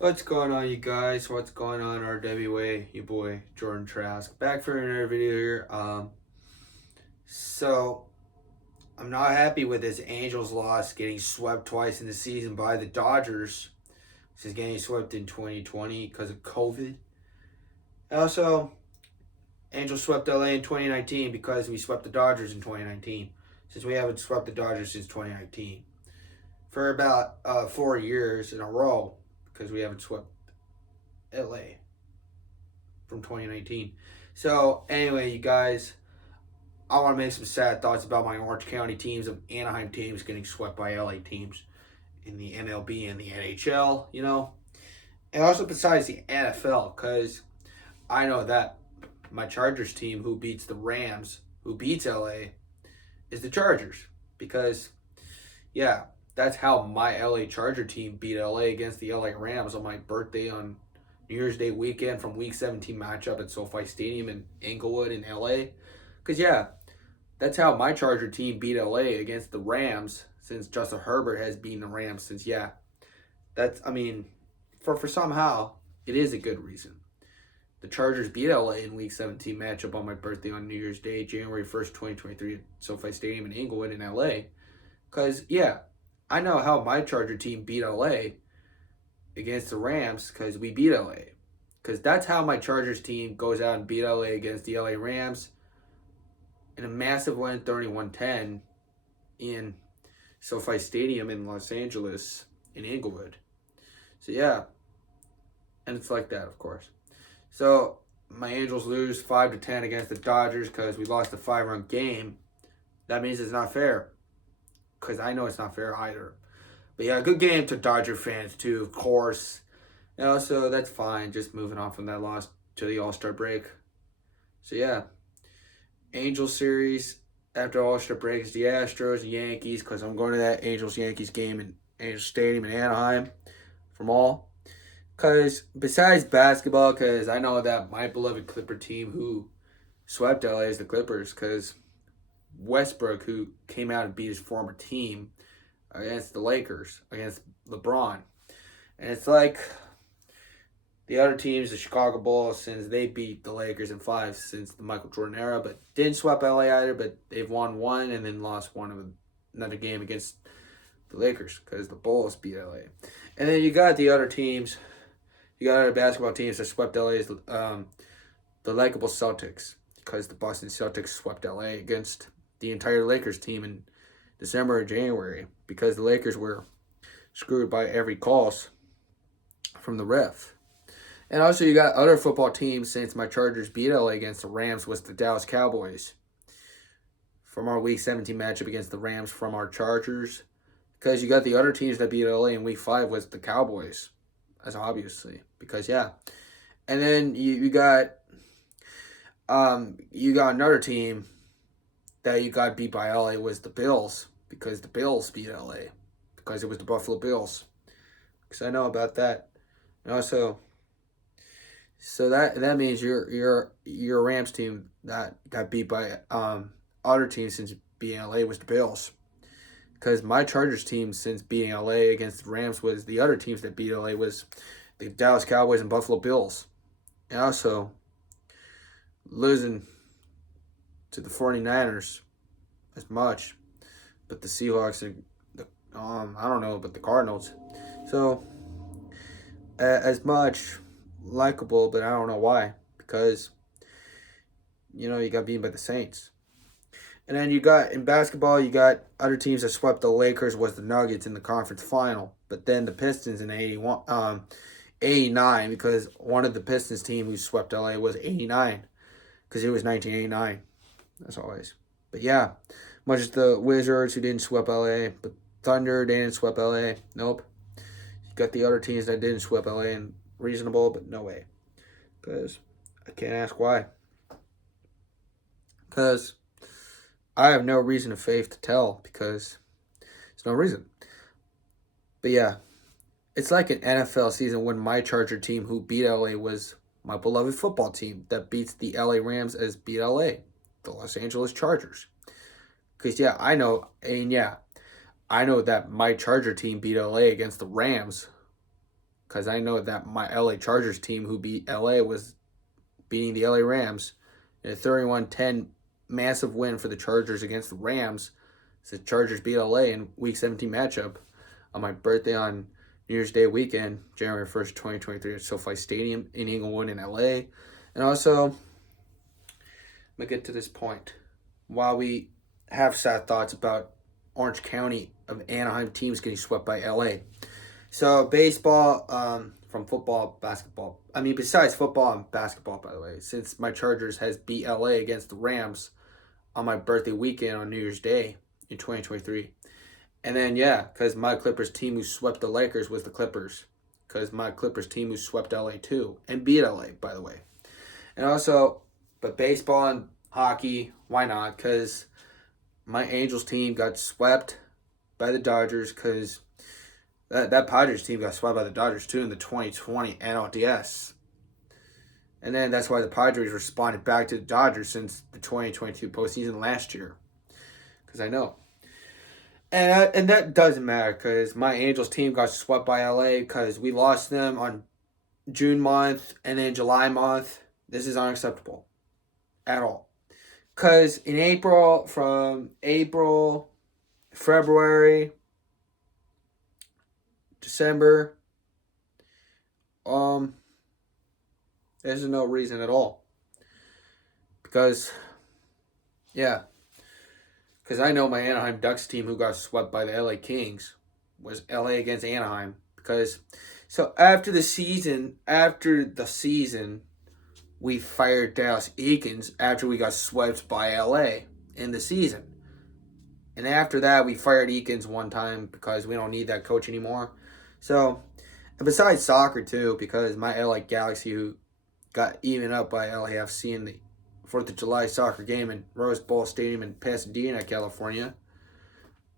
What's going on, you guys? What's going on, RWA? Your boy Jordan Trask back for another video here. So I'm not happy with this Angels loss, getting swept twice in the season by the Dodgers. This is getting swept in 2020 because of COVID. Also, Angels swept LA in 2019 because we swept the Dodgers in 2019. Since we haven't swept the Dodgers since 2019 for about 4 years in a row because we haven't swept LA from 2019. So anyway, you guys, I want to make some sad thoughts about my Orange County teams of Anaheim teams getting swept by LA teams in the MLB and the NHL. And also besides the NFL, because I know that my Chargers team, who beats the Rams, who beats LA, is the Chargers. Because yeah, that's how my LA Charger team beat LA against the LA Rams on my birthday on New Year's Day weekend from Week 17 matchup at SoFi Stadium in Inglewood in LA. Because yeah, that's how my Charger team beat LA against the Rams, since Justin Herbert has beaten the Rams since, yeah. That's, I mean, for somehow, it is a good reason. The Chargers beat LA in Week 17 matchup on my birthday on New Year's Day, January 1st, 2023 at SoFi Stadium in Inglewood in LA. Because, yeah, I know how my Charger team beat LA against the Rams because we beat LA. Because that's how my Chargers team goes out and beat LA against the LA Rams in a massive win, 31-10 in SoFi Stadium in Los Angeles in Inglewood. So yeah, and it's like that, of course. So my Angels lose 5-10 against the Dodgers because we lost a 5-run game. That means it's not fair, because I know it's not fair either. But yeah, good game to Dodger fans too, of course. And also, that's fine. Just moving on from that loss to the All-Star break. So yeah, Angels series after All-Star break is the Astros and Yankees, because I'm going to that Angels-Yankees game in Angels Stadium in Anaheim from all. Because besides basketball, because I know that my beloved Clipper team who swept LA is the Clippers, because Westbrook, who came out and beat his former team against the Lakers, against LeBron. And it's like the other teams, the Chicago Bulls, since they beat the Lakers in 5 since the Michael Jordan era, but didn't sweep LA either, but they've won one and then lost one of another game against the Lakers because the Bulls beat LA. And then you got the other teams, you got other basketball teams that swept LA's, the likable Celtics, because the Boston Celtics swept LA against the entire Lakers team in December and January, because the Lakers were screwed by every calls from the ref. And also, you got other football teams. Since my Chargers beat LA against the Rams, was the Dallas Cowboys from our Week 17 matchup against the Rams from our Chargers. Because you got the other teams that beat LA in Week 5 was the Cowboys, as obviously. Because yeah, and then you got another team that you got beat by LA was the Bills, because the Bills beat LA because it was the Buffalo Bills. Because I know about that, and also. So that means your Rams team that got beat by other teams since beating LA was the Bills. Because my Chargers team since beating LA against the Rams was the other teams that beat LA was the Dallas Cowboys and Buffalo Bills. And also losing to the 49ers as much, but the Seahawks and the I don't know, but the Cardinals. So as much likable, but I don't know why. Because, you got beaten by the Saints. And then you got, in basketball, you got other teams that swept the Lakers was the Nuggets in the conference final. But then the Pistons in 89, because one of the Pistons team who swept LA was 89. Because it was 1989, as always. But yeah, much as the Wizards who didn't sweep LA, but Thunder, they didn't sweep LA. Nope. You got the other teams that didn't sweep LA, and reasonable, but no way. Because I can't ask why. Because I have no reason of faith to tell, because there's no reason. But yeah, it's like an NFL season when my Charger team who beat LA was my beloved football team that beats the LA Rams as beat LA, the Los Angeles Chargers. Because yeah, I know that my Charger team beat LA against the Rams because I know that my LA Chargers team who beat LA was beating the LA Rams in a 31-10 massive win for the Chargers against the Rams. So the Chargers beat LA in Week 17 matchup on my birthday on New Year's Day weekend, January 1st, 2023 at SoFi Stadium in Inglewood in LA. And also, I'm going to get to this point. While we have sad thoughts about Orange County of Anaheim teams getting swept by LA. So baseball, from football, basketball. I mean, besides football and basketball, by the way, since my Chargers has beat LA against the Rams on my birthday weekend on New Year's Day in 2023. And then, because my Clippers team who swept the Lakers was the Clippers. Because my Clippers team who swept LA too. And beat LA, by the way. And also, but baseball and hockey, why not? Because my Angels team got swept by the Dodgers because that Padres team got swept by the Dodgers too in the 2020 NLDS. And then that's why the Padres responded back to the Dodgers since the 2022 postseason last year. Because I know. And that doesn't matter because my Angels team got swept by LA because we lost them on June month and then July month. This is unacceptable at all. Because in from April, February, December, there's no reason at all. Because I know my Anaheim Ducks team who got swept by the LA Kings was LA against Anaheim. So after the season, we fired Dallas Eakins after we got swept by LA in the season. And after that, we fired Eakins one time because we don't need that coach anymore. So, and besides soccer too, because my LA Galaxy who got even up by LAFC in the 4th of July soccer game in Rose Bowl Stadium in Pasadena, California.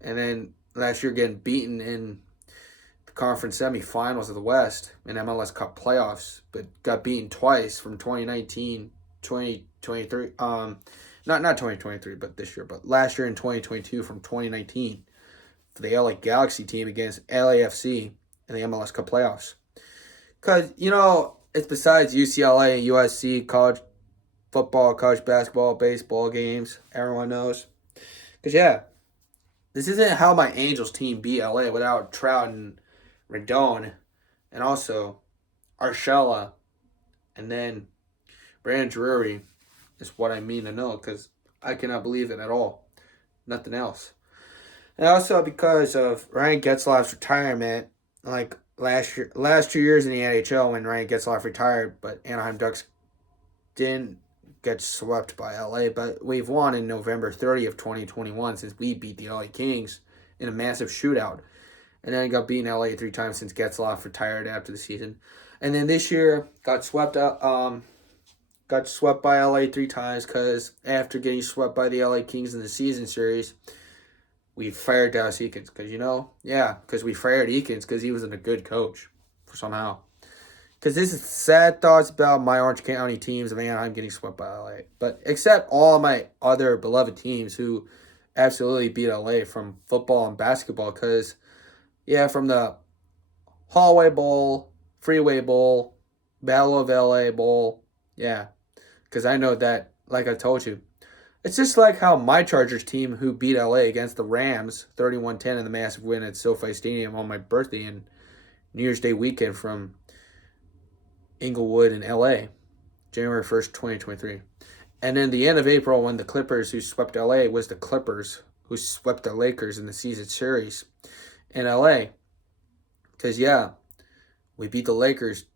And then last year getting beaten in conference semifinals of the West in MLS Cup playoffs, but got beaten twice from 2019, 2023. Not 2023, but this year, but last year in 2022 from 2019 for the LA Galaxy team against LAFC in the MLS Cup playoffs. Because, it's besides UCLA, USC, college football, college basketball, baseball games, everyone knows. Because, this isn't how my Angels team beat LA without Trout and Rendon, and also Archella, and then Brandon Drury is what I mean to know, because I cannot believe it at all. Nothing else. And also because of Ryan Getzlaf's retirement, like last 2 years in the NHL when Ryan Getzlaf retired, but Anaheim Ducks didn't get swept by LA, but we've won in November 30th, 2021 since we beat the LA Kings in a massive shootout. And then got beaten LA 3 times since Getzlaf retired after the season. And then this year got swept by LA 3 times because after getting swept by the LA Kings in the season series, we fired Dallas Eakins. Because we fired Eakins because he wasn't a good coach somehow. Because this is sad thoughts about my Orange County teams of Anaheim getting swept by LA. But except all my other beloved teams who absolutely beat LA from football and basketball because from the Hallway Bowl, Freeway Bowl, Battle of LA Bowl. Because I know that, like I told you, it's just like how my Chargers team who beat LA against the Rams 31-10 in the massive win at SoFi Stadium on my birthday and New Year's Day weekend from Inglewood in LA, January 1st, 2023. And then the end of April when the Clippers who swept LA was the Clippers who swept the Lakers in the season series in LA. Because, we beat the Lakers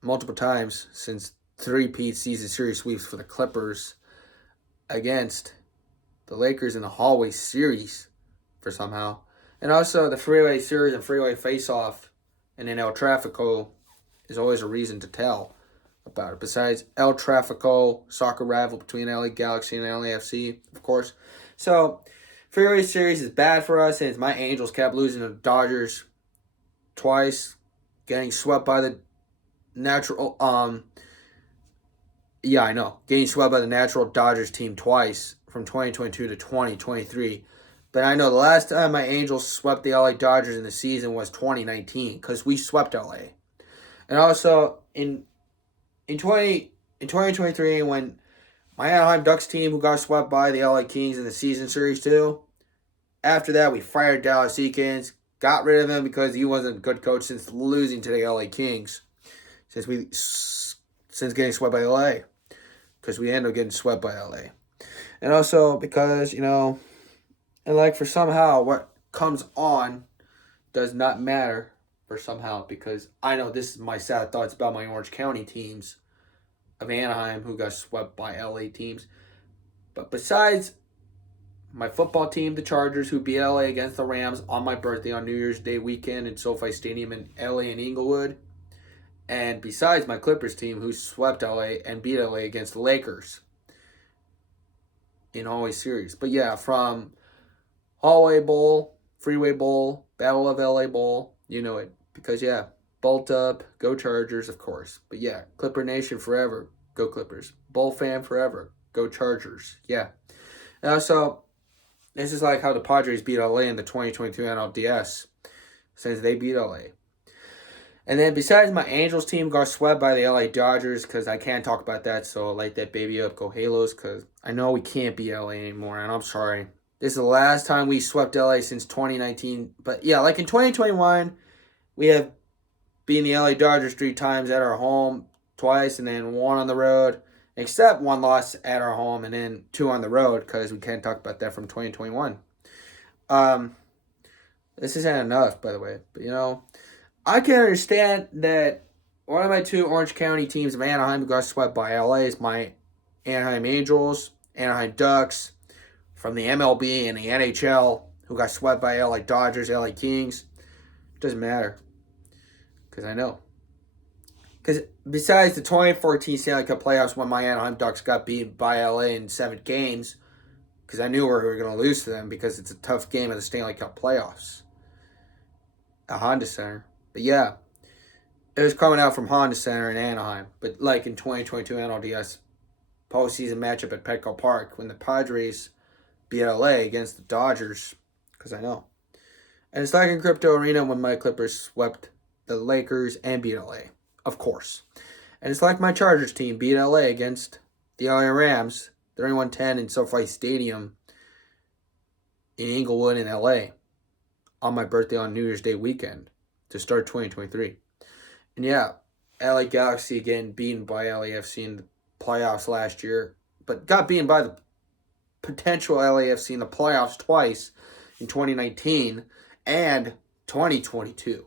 multiple times since 3-peat season series sweeps for the Clippers against the Lakers in the Hallway series for somehow. And also the Freeway series and Freeway face-off and then El Trafico is always a reason to tell about it. Besides El Trafico, soccer rival between LA Galaxy and LAFC, of course. So, Freeway series is bad for us since my Angels kept losing to the Dodgers twice, getting swept by the natural, getting swept by the natural Dodgers team twice from 2022 to 2023. But I know the last time my Angels swept the LA Dodgers in the season was 2019 because we swept LA. And also in 2023 when my Anaheim Ducks team, who got swept by the LA Kings in the season series too. After that, we fired Dallas Eakins, got rid of him because he wasn't a good coach since losing to the LA Kings, since getting swept by LA, because we ended up getting swept by LA, and also because and like for somehow what comes on does not matter for somehow because I know this is my sad thoughts about my Orange County teams of Anaheim who got swept by LA teams. But besides my football team, the Chargers, who beat LA against the Rams on my birthday on New Year's Day weekend in SoFi Stadium in LA and Inglewood. And besides my Clippers team, who swept LA and beat LA against the Lakers in Always Series. But yeah, from Hallway Bowl, Freeway Bowl, Battle of LA Bowl, you know it. Because yeah, bolt up, go Chargers, of course. But yeah, Clipper Nation forever, go Clippers. Bull fan forever, go Chargers. Yeah. And also, this is like how the Padres beat LA in the 2022 NLDS, since they beat LA. And then besides my Angels team got swept by the LA Dodgers, because I can't talk about that, so I light that baby up, go Halos, because I know we can't beat LA anymore, and I'm sorry. This is the last time we swept LA since 2019. But yeah, like in 2021, we have beaten the LA Dodgers 3 times at our home, twice, and then 1 on the road. Except 1 loss at our home and then 2 on the road because we can't talk about that from 2021. This isn't enough, by the way. But, I can understand that one of my 2 Orange County teams of Anaheim who got swept by LA is my Anaheim Angels, Anaheim Ducks, from the MLB and the NHL, who got swept by LA Dodgers, LA Kings. Doesn't matter. Because I know. Because besides the 2014 Stanley Cup playoffs when my Anaheim Ducks got beat by LA in 7 games, because I knew we were going to lose to them because it's a tough game of the Stanley Cup playoffs at Honda Center. But yeah, it was coming out from Honda Center in Anaheim. But like in 2022 NLDS postseason matchup at Petco Park when the Padres beat LA against the Dodgers, because I know. And it's like in Crypto Arena when my Clippers swept the Lakers and beat LA. Of course. And it's like my Chargers team beat LA against the LA Rams 31-10 in SoFi Stadium in Inglewood in LA on my birthday on New Year's Day weekend to start 2023. And yeah, LA Galaxy again beaten by LAFC in the playoffs last year, but got beaten by the potential LAFC in the playoffs twice in 2019 and 2022.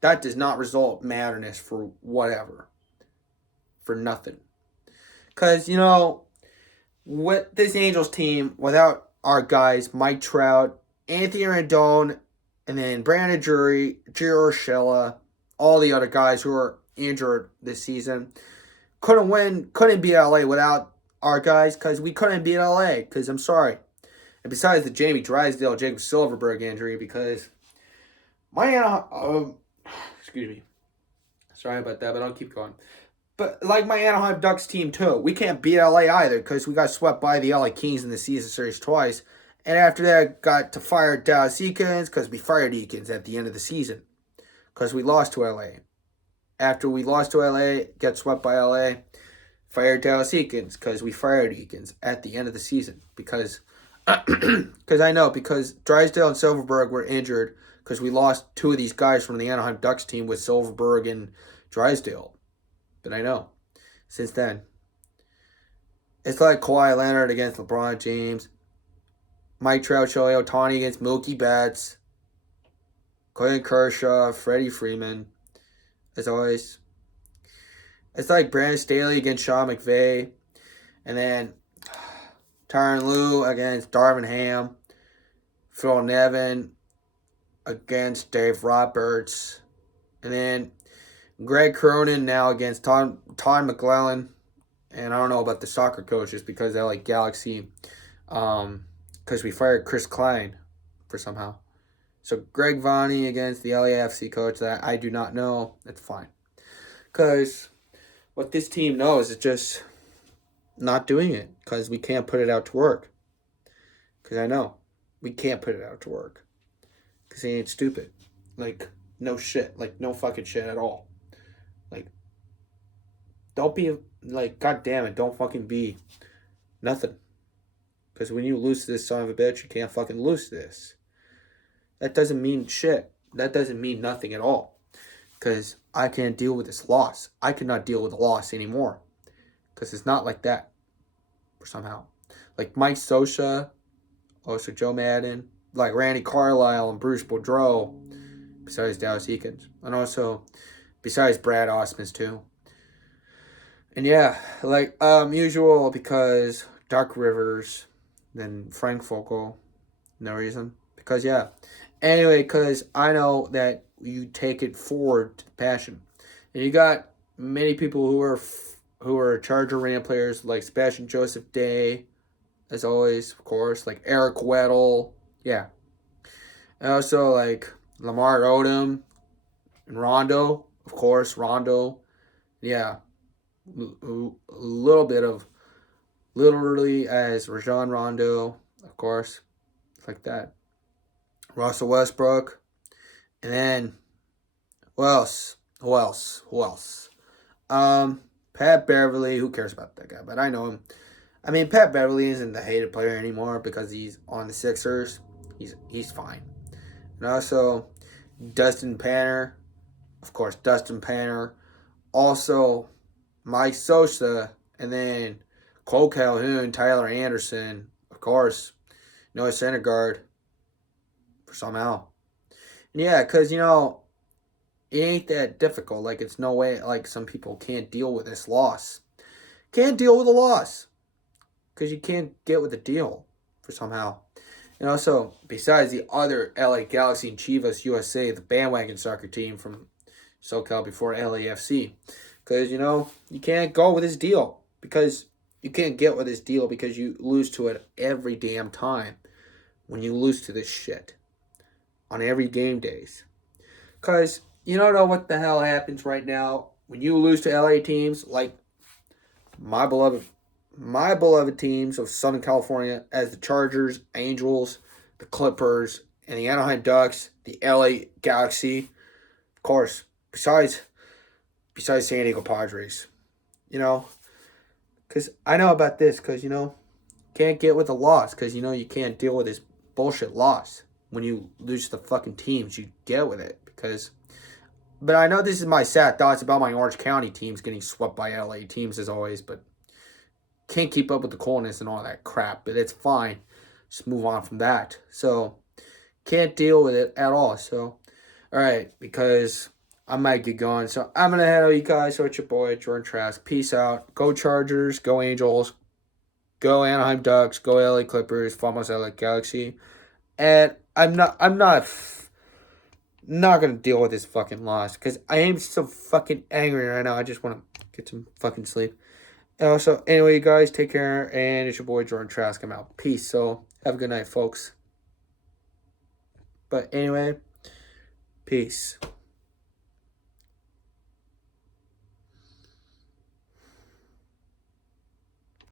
That does not result matterness for whatever. For nothing. Because, with this Angels team, without our guys, Mike Trout, Anthony Rendon, and then Brandon Drury, Gio Urshela, all the other guys who are injured this season, couldn't beat LA without our guys, because we couldn't beat LA, because I'm sorry. And besides the Jamie Drysdale, Jacob Silverberg injury, because excuse me. Sorry about that, but I'll keep going. But like my Anaheim Ducks team too, we can't beat LA either because we got swept by the LA Kings in the season series twice. And after that, got to fire Dallas Eakins because we fired Eakins at the end of the season because we lost to LA. After we lost to LA, get swept by LA, fired Dallas Eakins because we fired Eakins at the end of the season because because Drysdale and Silverberg were injured because we lost 2 of these guys from the Anaheim Ducks team with Silverberg and Drysdale. But I know, since then, it's like Kawhi Leonard against LeBron James, Mike Trout, Shohei Ohtani against Mookie Betts, Clayton Kershaw, Freddie Freeman, as always. It's like Brandon Staley against Sean McVay, and then Tyronn Lue against Darvin Ham, Phil Nevin against Dave Roberts, and then Greg Cronin now against Todd McClellan. And I don't know about the soccer coaches because they're like Galaxy. Because we fired Chris Klein for somehow. So Greg Vanney against the LAFC coach that I do not know. That's fine. Because what this team knows is just not doing it. Because we can't put it out to work. Because I know. We can't put it out to work. Because he ain't stupid. Like, no shit. Like, no fucking shit at all. Like, don't be like, God damn it, don't fucking be nothing. Because when you lose to this son of a bitch, you can't fucking lose to this. That doesn't mean shit. That doesn't mean nothing at all. Because I can't deal with this loss. I cannot deal with the loss anymore. Because it's not like that. For somehow. Like Mike Sosha, also Joe Madden, like Randy Carlisle and Bruce Boudreau, besides Dallas Eakins. And also, besides Brad Osmus too. And yeah, like usual, because Dark Rivers, then Frank Focal, no reason. Because yeah. Anyway, because I know that you take it forward to passion. And you got many people who are Charger Ram players like Sebastian Joseph Day, as always, of course, like Eric Weddle, yeah. And also like Lamar Odom and Rondo, of course, Rondo, yeah. A little bit of literally as Rajon Rondo, of course, like that. Russell Westbrook, and then who else? Who else? Who else? Pat Beverly. Who cares about that guy? But I know him. I mean, Pat Beverly isn't the hated player anymore because he's on the Sixers. He's fine. And also Dustin Panner, of course, Dustin Panner. Also Mike Sosa, and then Cole Calhoun, Tyler Anderson, of course, Noah Syndergaard, for somehow. And yeah, because, it ain't that difficult. Like, it's no way, like, some people can't deal with this loss. Can't deal with a loss. Because you can't get with the deal, for somehow. And also, besides the other LA Galaxy and Chivas USA, the bandwagon soccer team from SoCal before LAFC. Because, you can't go with this deal. Because you can't get with this deal because you lose to it every damn time. When you lose to this shit. On every game days. Because you don't know what the hell happens right now. When you lose to LA teams like my beloved teams of Southern California as the Chargers, Angels, the Clippers, and the Anaheim Ducks, the LA Galaxy, of course, besides San Diego Padres, because I know about this, because, can't get with a loss, because, you can't deal with this bullshit loss when you lose to the fucking teams, you get with it, but I know this is my sad thoughts about my Orange County teams getting swept by LA teams as always, but can't keep up with the coolness and all that crap, but it's fine. Just move on from that. So, can't deal with it at all. So, all right, because I might get going. So, I'm going to head out, you guys. So, it's your boy, Jordan Trask. Peace out. Go Chargers. Go Angels. Go Anaheim Ducks. Go LA Clippers. Famos LA Galaxy. And I'm not going to deal with this fucking loss because I am so fucking angry right now. I just want to get some fucking sleep. So, anyway, you guys, take care, and it's your boy, Jordan Trask. I'm out. Peace. So, have a good night, folks. But anyway, peace.